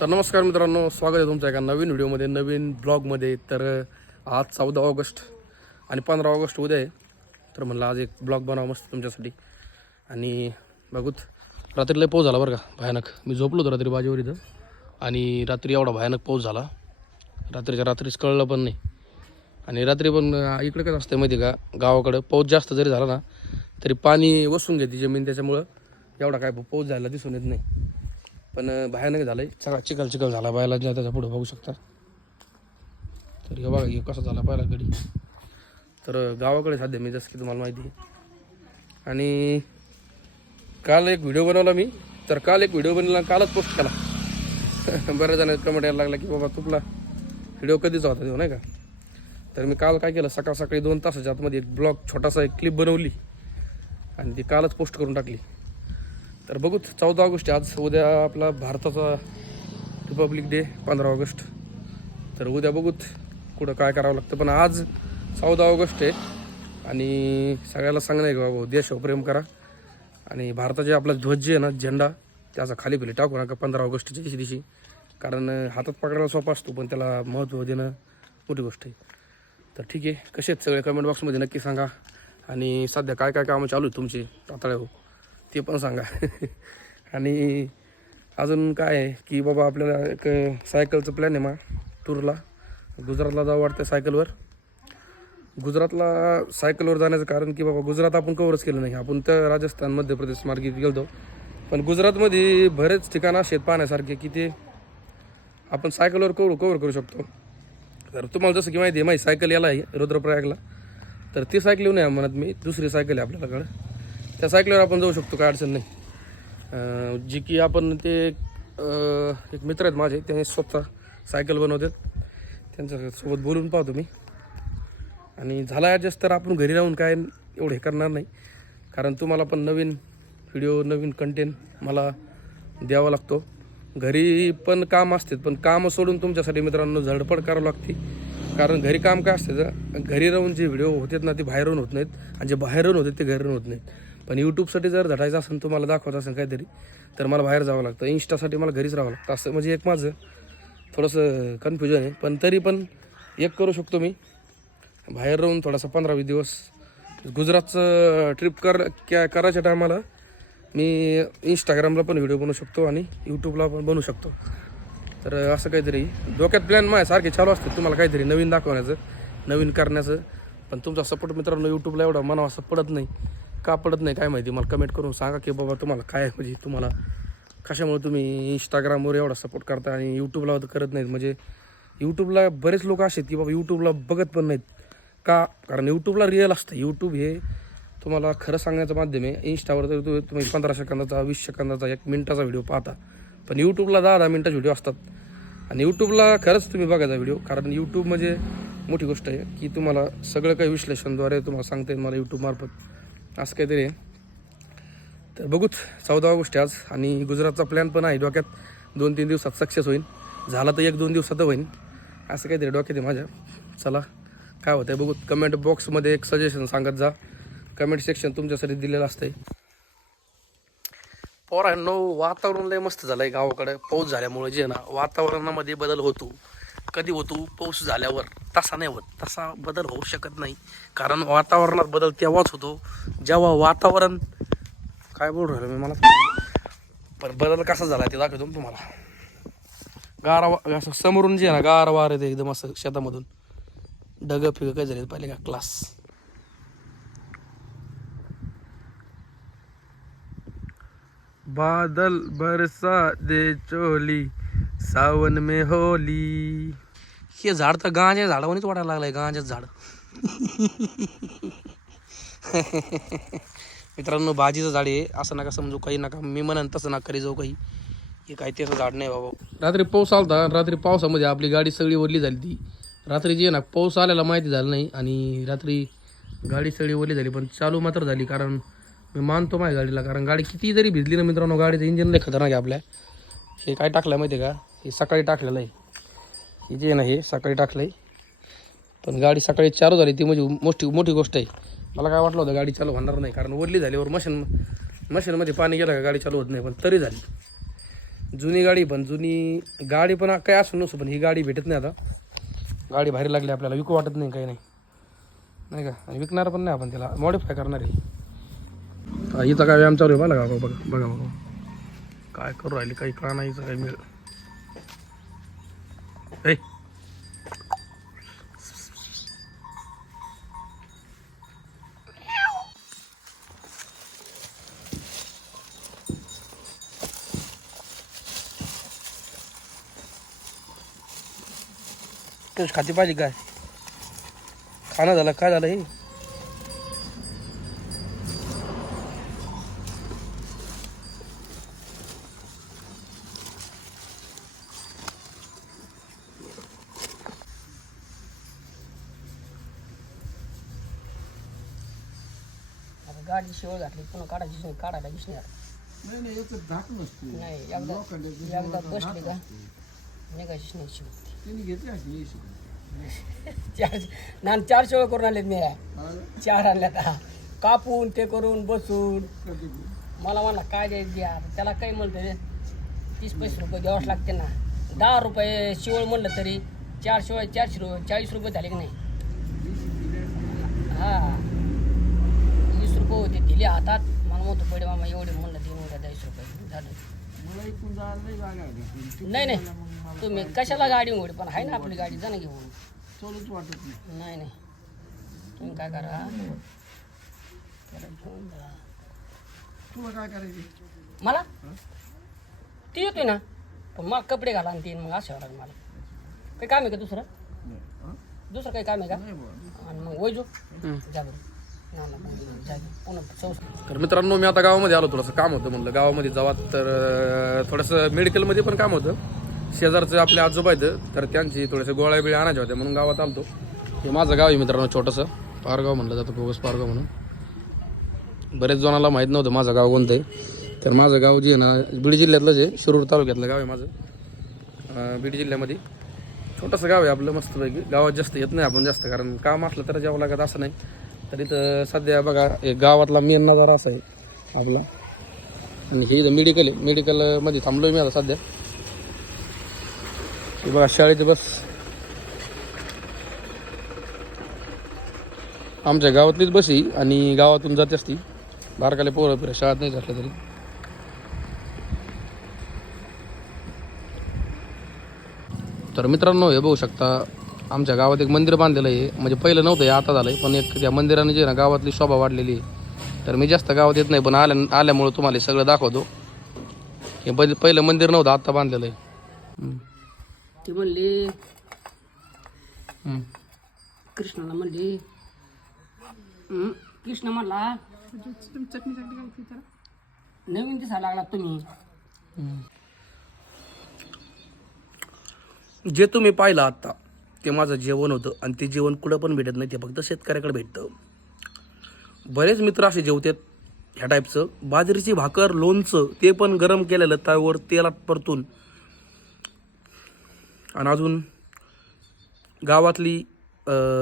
तर नमस्कार मित्रांनो स्वागत आहे तुमचं एका नवीन व्हिडिओमध्ये नवीन ब्लॉगमध्ये. तर आज चौदा ऑगस्ट आणि पंधरा ऑगस्ट उद्या आहे. तर म्हणलं आज एक ब्लॉग बनावा मस्त तुमच्यासाठी. आणि बघूत रात्री लय पाऊस झाला बरं का भयानक. मी झोपलो होतो रात्री बाजीवर इथं. आणि रात्री एवढा भयानक पाऊस झाला. रात्रीच्या रात्रीच कळलं पण नाही. आणि रात्री पण इकडे कसं असतं माहिती आहे का गावाकडं पाऊस जास्त जरी झाला ना तरी पाणी वसून घेते जमीन त्याच्यामुळं एवढा काय पाऊस झाला दिसून येत नाही. पण भयानक झालं आहे सगळा चिखल चिखल झाला बायला ज्या त्याच्या पुढे बघू शकता. तर हे बघा हे कसा झाला पहिला गडी तर गावाकडे सध्या मी जसं की तुम्हाला माहिती आहे. आणि काल एक व्हिडिओ बनवला मी. तर काल एक व्हिडिओ बनवला कालच पोस्ट केला. बऱ्याच जण कमेंट यायला लागला की बाबा तुपला व्हिडिओ कधीचा होता तो नाही का? तर मी काल काय केलं सकाळ सकाळी दोन तासाच्या आतमध्ये एक ब्लॉग छोटासा एक क्लिप बनवली. आणि ती कालच पोस्ट करून टाकली. तर बघूच चौदा ऑगस्ट आहे. आज उद्या आपला भारताचा रिपब्लिक डे पंधरा ऑगस्ट. तर उद्या बघूत कुठं काय करावं लागतं. पण आज चौदा ऑगस्ट आहे आणि सगळ्याला सांगणं आहे की बाबा देशावर प्रेम करा. आणि भारताचे आपला ध्वज जे आहे ना झेंडा त्याचा खाली पिली टाकू नका पंधरा ऑगस्टच्या दिवशी दिवशी. कारण हातात पकडायला सोपा असतो पण त्याला महत्त्व देणं मोठी गोष्ट आहे. तर ठीक आहे. कसे आहेत सगळे कमेंट बॉक्समध्ये नक्की सांगा. आणि सध्या काय काय कामं चालू आहेत तुमची? हो ते पण सांगा. आणि अजून काय आहे की बाबा आपल्याला एक सायकलचं प्लॅन आहे मा टूरला. गुजरातला जावं वाटतं सायकलवर. गुजरातला सायकलवर जाण्याचं कारण की बाबा गुजरात आपण कवरच केलं नाही. आपण तर राजस्थान मध्य प्रदेश मार्गे गेलो पण गुजरातमध्ये बरेच ठिकाणं असे आहेत पाहण्यासारखे की ते आपण सायकलवर कवर कवर करू शकतो. तर तुम्हाला जसं की माहिती आहे माहिती सायकल याला आहे रुद्रप्रयागला. तर ती सायकल येऊन आहे म्हणत मी. दुसरी सायकल आहे आपल्याकडं त्या सायकलवर आपण जाऊ शकतो काय अडचण नाही. जी की आपण ते एक मित्र आहेत माझे त्यांनी स्वतः सायकल बनवतात. त्यांच्यासोबत बोलून पाहतो मी. आणि झाला ॲडजस्ट तर आपण घरी राहून काय एवढं हे करणार नाही. कारण तुम्हाला पण नवीन व्हिडिओ नवीन कंटेंट मला द्यावा लागतो. घरी पण काम असते पण काम सोडून तुमच्यासाठी मित्रांनो झडपड करावं लागते. कारण घरी काम काय असते तर घरी राहून जे व्हिडिओ होतात ना ते बाहेरून होत नाहीत. आणि जे बाहेरून होते ते घरून होत नाहीत. पण यूट्यूबसाठी जर धडायचं असेल तुम्हाला दाखवत असेल काहीतरी तर मला बाहेर जावं लागतं. इंस्टासाठी मला घरीच राहावं लागतं. असं म्हणजे एक माझं थोडंसं कन्फ्युजन आहे. पण तरी पण एक करू शकतो मी. बाहेर राहून थोडासा पंधरा वीस दिवस गुजरातचं ट्रिप कर क्या करायच्या टायमाला मी इंस्टाग्रामला पण व्हिडिओ बनवू शकतो आणि यूट्यूबला पण बनवू शकतो. तर असं काहीतरी. डोक्यात प्लॅन माझ्या सारखे चालू असते तुम्हाला काहीतरी नवीन दाखवण्याचं नवीन करण्याचं. पण तुमचा सपोर्ट मित्रांनो यूट्यूबला एवढा मनावा असं पडत नाही. का पडत नाही काय माहिती? मला कमेंट करून सांगा की बाबा तुम्हाला काय म्हणजे तुम्हाला कशामुळे तुम्ही इंस्टाग्रामवर एवढा सपोर्ट करता आणि यूट्यूबला करत नाहीत? म्हणजे यूट्यूबला बरेच लोक असे आहेत की बाबा यूट्यूबला बघत पण नाहीत. का? कारण यूट्यूबला रिअल असतं. यूट्यूब हे तुम्हाला खरं सांगण्याचं माध्यम आहे. इंस्टावर तर तु- तुम्ही पंधरा सेकंदाचा वीस सेकंदाचा एक मिनिटाचा व्हिडिओ पाहता. पण यूट्यूबला दहा दहा मिनटाचे व्हिडिओ असतात. आणि यूट्यूबला खरंच तुम्ही बघायचा व्हिडिओ कारण यूट्यूब म्हणजे मोठी गोष्ट आहे की तुम्हाला सगळं काही विश्लेषणद्वारे तुम्हाला सांगता येईल. मला यूट्यूबमार्फत असं काहीतरी आहे. तर बघूच चौदा ऑगस्ट आज. आणि गुजरातचा प्लॅन पण आहे. डोक्यात दोन तीन दिवसात सक्सेस होईल झाला तर एक दोन दिवसात होईल असं काहीतरी डोक्यात आहे माझ्या. चला काय होतं आहे बघू कमेंट बॉक्समध्ये एक सजेशन सांगत जा. कमेंट सेक्शन तुमच्यासाठी दिलेलं असतंय. पोरांनो वातावरण लय मस्त झालं आहे गावाकडे. पाऊस झाल्यामुळे जे ना वातावरणामध्ये बदल होतो. कधी होतो पाऊस झाल्यावर तसा नाही होत. तसा बदल होऊ शकत नाही. कारण वातावरणात बदल तेव्हाच होतो जेव्हा वातावरण काय बोल राहिलं मी मला? पण बदल कसा झाला ते दाखवतो ना तुम्हाला. गारा असं समोरून जे ना गार वार येते एकदम असं शेतामधून. ढग फिग काय झाले पहिले का? क्लास बादल बरसा दे चोली. सावन में होली। हे झाड तर गांजा झाडावरच वाटायला लागलंय गांजाच झाड. मित्रांनो भाजीचं झाड आहे. असं नका समजू काही नका. मी म्हणन तसं नका करी जाऊ काही. हे काही त्याचं झाड नाही बाबा. रात्री पाऊस आलता रात्री पावसामध्ये आपली गाडी सगळी ओढली झाली ती रात्री जी आहे ना पाऊस आलेला माहिती झालं नाही आणि रात्री गाडी सगळी ओढली झाली पण चालू मात्र झाली कारण मी मानतो माझ्या गाडीला कारण गाडी किती जरी भिजली ना मित्रांनो गाडीचं इंजिन लय खतरनाक आहे आपल्या. हे काय टाकलं माहिती आहे का? हे सकाळी टाकलेलं आहे. हे जे ना हे सकाळी टाकलं आहे पण गाडी सकाळी चालू झाली ती म्हणजे मोठी मोठी गोष्ट आहे. मला काय वाटलं होतं गाडी चालू होणार नाही कारण ओढली झाल्यावर मशीन मशीनमध्ये पाणी गेलं का गाडी चालू होत नाही पण तरी झाली. जुनी गाडी पण जुनी गाडी पण काय असू नसो पण ही गाडी भेटत नाही आता. गाडी भारी लागली आपल्याला विकू वाटत नाही काही नाही. नाही का? आणि विकणार पण नाही आपण त्याला मॉडिफाय करणार आहे. इथं काय व्यायाम चालू आहे बघा बघा बघा बघा. बघा काय करू राहिली काही का नाही इथं काही मिळ ए तुझ खाती पाहिजे काय खाणं झालं काय झालं हे गाडी शिवळ घातली पुन्हा काढायची नाही काढायला दिसणार. नाही नाही याचं झाक नसते. नाही एकदा लोखंडाचं एकदा बसली का? निघायचीच नाही शिव त्यांनी घेतली अशी येशी चार नान चार शेवळ करून आणलेत मी चार आणल्यात. कापून ते करून बसून. मला म्हणला काय द्यायचं द्या त्याला काही म्हणतं रे. तीस पैसे रुपये द्यावंच लागते ना. दहा रुपये शिवळ म्हणलं तरी चार शिवाय चारशे रुपये चाळीस रुपये झाले की नाही हा वीस रुपये होते दिले हातात मला म्हणतो पडे मामा एवढे म्हणलं देऊन उद्या दहावीस रुपये. झालं. नाही. नाही. नाही तुम्ही कशाला गाडी उघडी? पण आहे ना आपली गाडी जा ना घेऊन. चलूच वाटत नाही. नाही नाही. तुम्ही काय करा? त्याला घेऊन जा. तुला काय करायचे? मला? ती येतोय ना. पण मला कपडे घाला आणि तीन मग असं लागेल मला. काही काम आहे का दुसरं? हं? दुसरं काही काम आहे का. आणि मग वैजो? जा मग तर मित्रांनो मी आता गावामध्ये आलो थोडंसं काम होतं म्हणलं. गावामध्ये जावा तर थोडंसं मेडिकलमध्ये पण काम होतं. शेजारचं आपले आजोबा आहेत तर त्यांची थोड्याशा गोळ्या बिळ्या आणायच्या होत्या म्हणून गावात आलतो. हे माझं गाव आहे मित्रांनो छोटंसं. पारगाव म्हणलं जातं बोगस पारगाव म्हणून. बरेच जणाला माहीत नव्हतं माझं गाव कोणतं आहे. तर माझं गाव जे आहे ना बीड जिल्ह्यातलंच आहे शिरूर तालुक्यातलं गाव आहे माझं. बीड जिल्ह्यामध्ये. छोटंसं गाव आहे आपलं मस्तपैकी. गावात जास्त येत नाही आपण जास्त कारण काम असलं तर जेव्हा लागत असं नाही. तर इथं सध्या बघा एक गावातला मेन नजारा असा आहे आपला. आणि हे इथं मेडिकल आहे. मेडिकलमध्ये थांबलो आहे मी आता सध्या. हे बघा शाळेची बस. आमच्या गावातलीच बस ही आणि गावातून जाते असती. बारकाले पोरं फिरा शाळेत नाही झालं तरी. तर मित्रांनो हे बघू शकता आमच्या गावात एक मंदिर बांधलेलं आहे. म्हणजे पहिलं नव्हतं हे आता झालंय. पण एक त्या मंदिराने जे आहे ना गावातली शोभा वाढलेली आहे. तर मी जास्त गावात येत नाही पण आल्या आल्यामुळं तुम्हाला हे सगळं दाखवतो. हे पहिले पहिलं मंदिर नव्हतं आता बांधलेलं आहे. हम्म. ती म्हणली हम्म. कृष्णाला म्हणली कृष्ण म्हणला नवीन दिसायला लागला तुम्ही. जे तुम्ही पाहिलं आत्ता ते माझं जेवण होतं आणि ते जेवण कुठं पण भेटत नाही ते फक्त शेतकऱ्याकडे भेटतं. बरेच मित्र असे जेवतात ह्या टाईपचं बाजरीची भाकर लोणचं ते पण गरम केलेलं त्यावर तेलात परतून. आणि अजून गावातली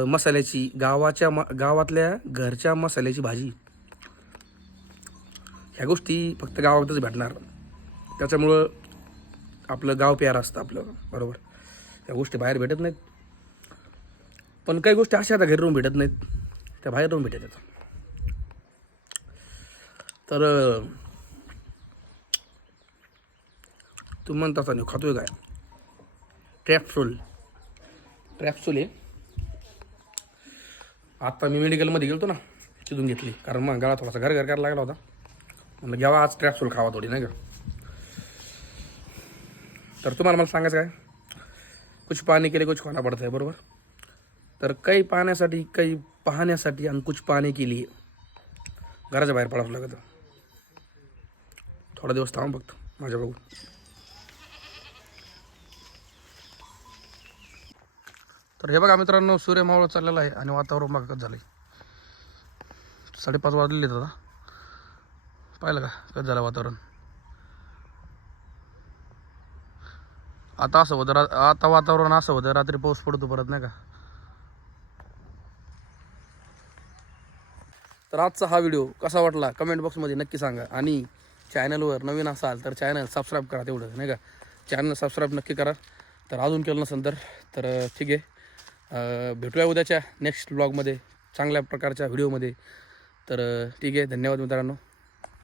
मसाल्याची गावाच्या म गावातल्या घरच्या मसाल्याची भाजी. ह्या गोष्टी फक्त गावातच भेटणार. त्याच्यामुळं आपलं गाव प्यार असतं आपलं बरोबर? ह्या गोष्टी बाहेर भेटत नाहीत. पण काही गोष्टी अशा आता घरी राहून भेटत नाहीत. त्या बाहेर राहून भेटत आहेत तर अं, तुम्ही म्हणता असता खातोय काय? ट्रॅपसूल. ट्रॅपसूल आहे आत्ता मी मेडिकलमध्ये गेलो ना तिथून घेतली. कारण मग गळा थोडासा घर घर करायला लागला होता. म्हणलं घ्यावा आज ट्रॅपसूल खावा थोडी नाही का? तर तुम्हाला मला सांगायचं काय? कुछ पाणी केले कुछ खाना पडतं आहे बरोबर? तर काही पाहण्यासाठी काही पाहण्यासाठी आणि कुछ पाने केली घराच्या बाहेर पडावं लागतं. थोडा दिवस थांब फक्त माझ्या बघून तर हे बघा मित्रांनो सूर्य मावळ चाललेला आहे आणि वातावरण बघा कसं झालं आहे साडेपाच वाजलेले दादा पाहिलं का कसं झालं वातावरण? आता असं होतं रा आता वातावरण असं होतं रात्री पाऊस पडतो परत नाही का? तर आजचा हा व्हिडिओ कसा वाटला? कमेंट बॉक्समध्ये नक्की सांगा. आणि चॅनलवर नवीन असाल तर चॅनल सबस्क्राईब करा तेवढं नाही का? चॅनल सबस्क्राईब नक्की करा. तर अजून केलं नसेल तर तर ठीक आहे. भेटूया उद्याच्या नेक्स्ट ब्लॉगमध्ये चांगल्या प्रकारच्या व्हिडिओमध्ये तर ठीक आहे. धन्यवाद मित्रांनो.